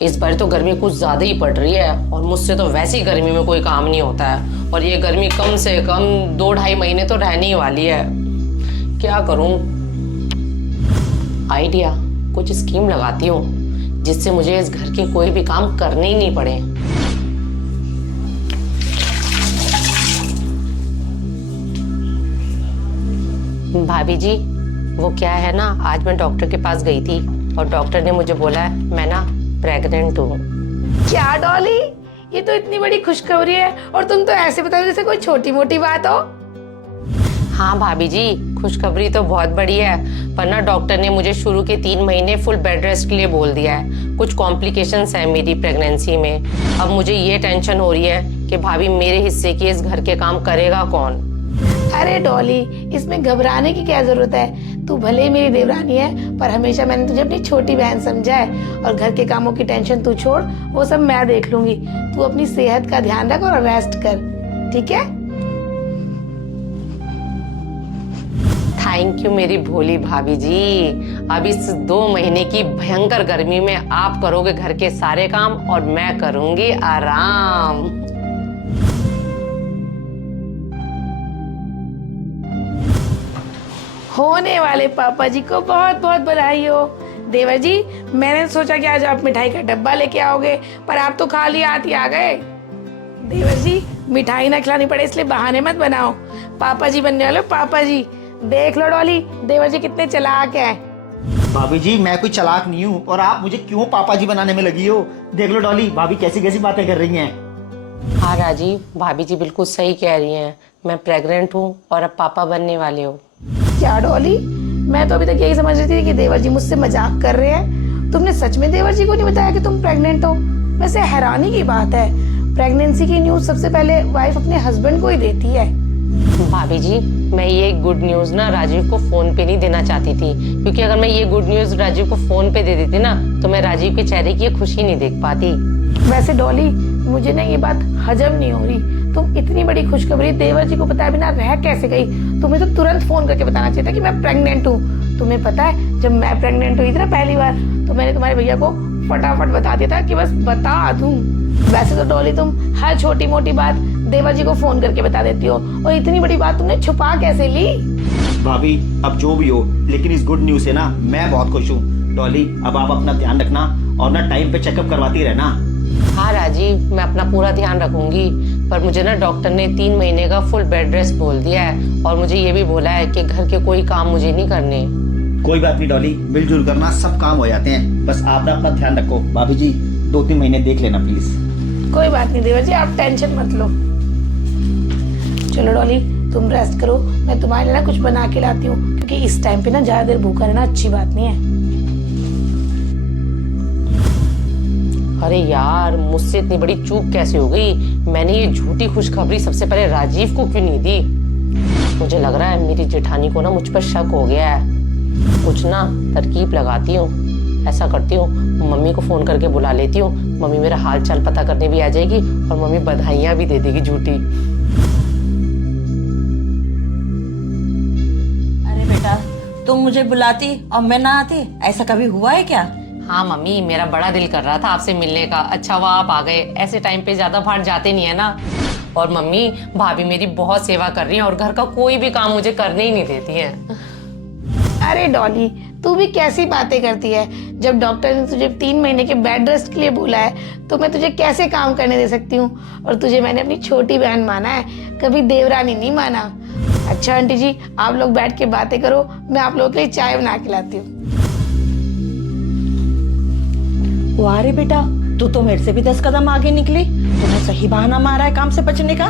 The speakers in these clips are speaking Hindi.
इस बार तो गर्मी कुछ ज्यादा ही पड़ रही है और मुझसे तो वैसे ही गर्मी में कोई काम नहीं होता है और ये गर्मी कम से कम 2-2.5 महीने तो रहने ही वाली है। क्या करूं? आइडिया, कुछ स्कीम लगाती हूँ जिससे मुझे इस घर के कोई भी काम करने ही नहीं पड़े। भाभी जी, वो क्या है ना, आज मैं डॉक्टर के पास गई थी और डॉक्टर ने मुझे बोला है मैं ना प्रेग्नेंट हूँ। क्या डॉली, ये तो इतनी बड़ी खुशखबरी है और तुम तो ऐसे बता रहे हो जैसे कोई छोटी मोटी बात हो। हाँ भाभी जी, खुशखबरी तो बहुत बड़ी है, पर ना डॉक्टर ने मुझे शुरू के 3 महीने फुल बेड रेस्ट के लिए बोल दिया है। कुछ कॉम्प्लिकेशंस है मेरी प्रेगनेंसी में। अब मुझे ये टेंशन हो रही है कि भाभी मेरे हिस्से की इस घर के काम करेगा कौन। अरे डॉली, इसमें घबराने की क्या जरूरत है। तू भले ही मेरी देवरानी है पर हमेशा मैंने तुझे अपनी छोटी बहन समझा है और घर के कामों की टेंशन तू छोड़, वो सब मैं देख लूंगी। तू अपनी सेहत का ध्यान रख और रेस्ट कर, ठीक है? थैंक यू मेरी भोली भाभी जी। अब इस 2 महीने की भयंकर गर्मी में आप करोगे घर के सारे काम और मैं करूंगी आराम। होने वाले पापा जी को बहुत बहुत बधाई हो। देवर जी, मैंने सोचा कि आज आप मिठाई का डब्बा लेके आओगे पर आप तो खाली हाथ ही आ गए। देवर जी, मिठाई ना खिलानी पड़े इसलिए बहाने मत बनाओ। पापा जी बनने वाले हो पापा जी। देख लो डॉली, देवर जी कितने चालाक हैं। भाभी जी, मैं कोई चालाक नहीं हूँ और आप मुझे क्यों पापा जी बनाने में लगी हो। देख लो डॉली, भाभी कैसी कैसी बातें कर रही हैं। हाँ राजीव, भाभी जी बिल्कुल सही कह रही हैं। मैं प्रेग्नेंट हूँ और अब पापा बनने वाले हो। क्या डॉली, मैं तो अभी तक यही समझ रही थी कि देवर जी मुझसे मजाक कर रहे हैं। तुमने सच में देवर जी को नहीं बताया कि तुम प्रेग्नेंट हो? वैसे हैरानी की बात है, प्रेगनेंसी की न्यूज सबसे पहले वाइफ अपने हस्बैंड को ही देती है। भाभी जी, मैं ये गुड न्यूज ना राजीव को फोन पे नहीं देना चाहती थी, क्योंकि अगर मैं ये गुड न्यूज राजीव को फोन पे दे देती ना तो मैं राजीव के चेहरे की ये खुशी नहीं देख पाती। वैसे डॉली, मुझे ना ये बात हजम नहीं हो रही। तुम इतनी बड़ी खुशखबरी देवर जी को बताए बिना रह कैसे गई? तुम्हें तो तुरंत फोन करके बताना चाहिए था कि मैं प्रेग्नेंट हूँ। तुम्हें पता है, जब मैं प्रेग्नेंट हुई थी ना पहली बार, तो मैंने तुम्हारे भैया को फटाफट बता दिया था कि बस बता दूं। वैसे तो डॉली, तुम हर छोटी मोटी बात देवर जी को फोन करके बता देती हो और इतनी बड़ी बात तुमने छुपा कैसे ली? भाभी, अब जो भी हो, लेकिन इस गुड न्यूज से ना मैं बहुत खुश हूँ। डॉली, अब आप अपना ध्यान रखना और ना टाइम पे चेकअप करवाती रहना। हाँ राजीव, मैं अपना पूरा ध्यान रखूंगी, पर मुझे ना डॉक्टर ने 3 महीने का फुल बेड रेस्ट बोल दिया है और मुझे ये भी बोला है कि घर के कोई काम मुझे नहीं करने। कोई बात नहीं डॉली, मिलजुल करना सब काम हो जाते हैं। बस आप ना अपना ध्यान रखो। भाभी जी, 2-3 महीने देख लेना प्लीज। कोई बात नहीं देवर जी, आप टेंशन मत लो। चलो डॉली, तुम रेस्ट करो, मैं तुम्हारे लिए ना कुछ बना के लाती हूँ, क्योंकि इस टाइम पे ना ज्यादा देर भूखा रहना अच्छी बात नहीं है। अरे यार, मुझसे इतनी बड़ी चूक कैसे हो गई? मैंने ये झूठी खुशखबरी सबसे पहले राजीव को क्यों नहीं दी? मुझे लग रहा है मेरी जेठानी को ना मुझ पर शक हो गया है। कुछ ना तरकीब लगाती हूँ। ऐसा करती हूँ, मम्मी को फोन करके बुला लेती हूँ। मम्मी मेरा हाल चाल पता करने भी आ जाएगी और मम्मी बधाइयाँ भी दे देगी झूठी। अरे बेटा, तुम मुझे बुलाती और मैं ना आती, ऐसा कभी हुआ है क्या? हाँ मम्मी, मेरा बड़ा दिल कर रहा था आपसे मिलने का। अच्छा हुआ आप आ गए। ऐसे टाइम पे ज्यादा बाहर जाते नहीं है ना। और मम्मी, भाभी मेरी बहुत सेवा कर रही है और घर का कोई भी काम मुझे करने ही नहीं देती है। अरे डॉली, तू भी कैसी बातें करती है? जब डॉक्टर ने तुझे 3 महीने के बेड रेस्ट के लिए बोला है तो मैं तुझे कैसे काम करने दे सकती हूँ? और तुझे मैंने अपनी छोटी बहन माना है, कभी देवरानी नहीं माना। अच्छा आंटी जी, आप लोग बैठ के बातें करो, मैं आप लोगों के लिए चाय बना के लाती हूँ। वाह रे बेटा, तू तो मेरे से भी 10 कदम आगे निकली। तुम्हें सही बहाना मारा है काम से बचने का।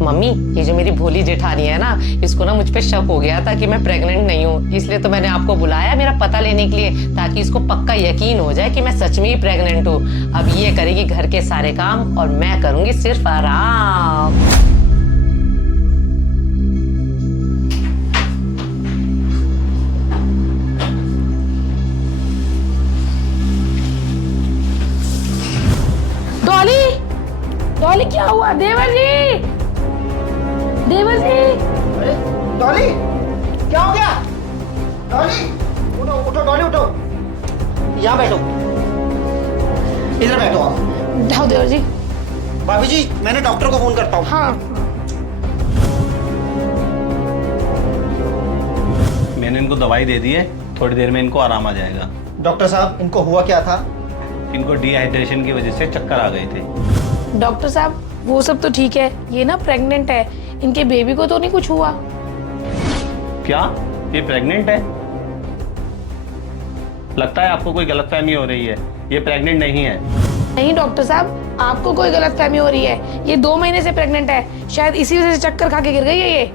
मम्मी, ये जो मेरी भोली जेठानी है ना, इसको ना मुझ पे शक हो गया था कि मैं प्रेग्नेंट नहीं हूँ, इसलिए तो मैंने आपको बुलाया मेरा पता लेने के लिए, ताकि इसको पक्का यकीन हो जाए कि मैं सच में ही प्रेग्नेंट हूँ। अब ये करेगी घर के सारे काम और मैं करूंगी सिर्फ आराम। डॉली, डॉली क्या हुआ? देवर जी, देवर जी। अरे डॉली, क्या हो गया? डॉली, उठो उठो डॉली, उठो, यहाँ बैठो। इधर बैठो आप। जाओ देवर जी। भाभी जी, मैंने डॉक्टर को फोन करता हूँ। हाँ मैंने इनको दवाई दे दी है, थोड़ी देर में इनको आराम आ जाएगा। डॉक्टर साहब, इनको हुआ क्या था? इनको डिहाइड्रेशन की वजह से चक्कर आ गए थे। डॉक्टर साहब, वो सब तो ठीक है, ये ना प्रेग्नेंट है, इनके बेबी को तो नहीं कुछ हुआ? क्या ये प्रेग्नेंट है? लगता है आपको कोई गलतफहमी हो रही है, ये प्रेग्नेंट नहीं है। नहीं डॉक्टर साहब, आपको कोई गलतफहमी हो रही है, ये 2 महीने से प्रेग्नेंट है, शायद इसी वजह से चक्कर खा के गिर गई है ये।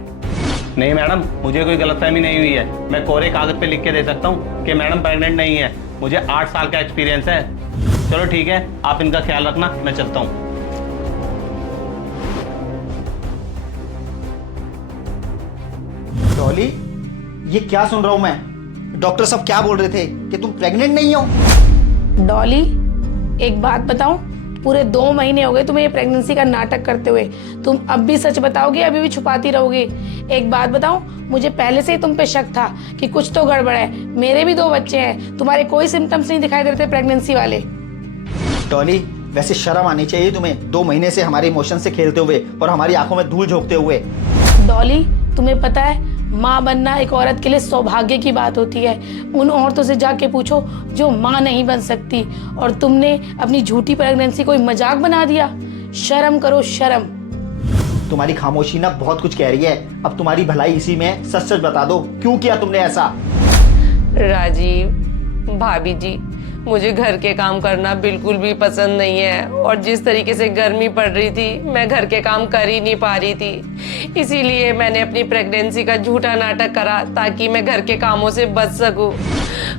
नहीं मैडम, मुझे कोई गलतफहमी नहीं हुई है। मैं कोरे कागज पे लिख के दे सकता हूँ कि मैडम प्रेग्नेंट नहीं है। मुझे 8 साल का एक्सपीरियंस है। चलो ठीक है, आप इनका ख्याल रखना, मैं चलता हूँ। डॉली, ये क्या सुन रहा हूँ मैं? डॉक्टर साहब क्या बोल रहे थे कि तुम प्रेग्नेंट नहीं हो? डॉली, एक बात बताऊं, पूरे 2 महीने हो गए तुम्हें ये प्रेगनेंसी का नाटक करते हुए। तुम अब भी सच बताओगे, अभी भी छुपाती रहोगी? एक बात बताऊं, मुझे पहले से ही तुम पे शक था कि कुछ तो गड़बड़ है। मेरे भी 2 बच्चे हैं, तुम्हारे कोई सिम्टम्स नहीं दिखाई दे रहे थे प्रेगनेंसी वाले। डॉली, वैसे शर्म आनी चाहिए तुम्हें, 2 महीने से हमारे इमोशन से खेलते हुए और हमारी आंखों में धूल झोंकते हुए। डॉली, तुम्हें पता है, माँ बनना एक औरत के लिए सौभाग्य की बात होती है। उन औरतों से जाके पूछो जो माँ नहीं बन सकती, और तुमने अपनी झूठी प्रेगनेंसी कोई मजाक बना दिया। शर्म करो, शर्म। तुम्हारी खामोशी ना बहुत कुछ कह रही है। अब तुम्हारी भलाई इसी में, सच सच बता दो, क्यों किया तुमने ऐसा? राजीव, भाभी जी, मुझे घर के काम करना बिल्कुल भी पसंद नहीं है, और जिस तरीके से गर्मी पड़ रही थी, मैं घर के काम कर ही नहीं पा रही थी। इसीलिए मैंने अपनी प्रेगनेंसी का झूठा नाटक करा ताकि मैं घर के कामों से बच सकूं।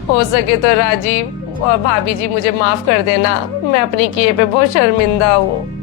हो सके तो राजीव और भाभी जी मुझे माफ कर देना, मैं अपनी किए पे बहुत शर्मिंदा हूँ।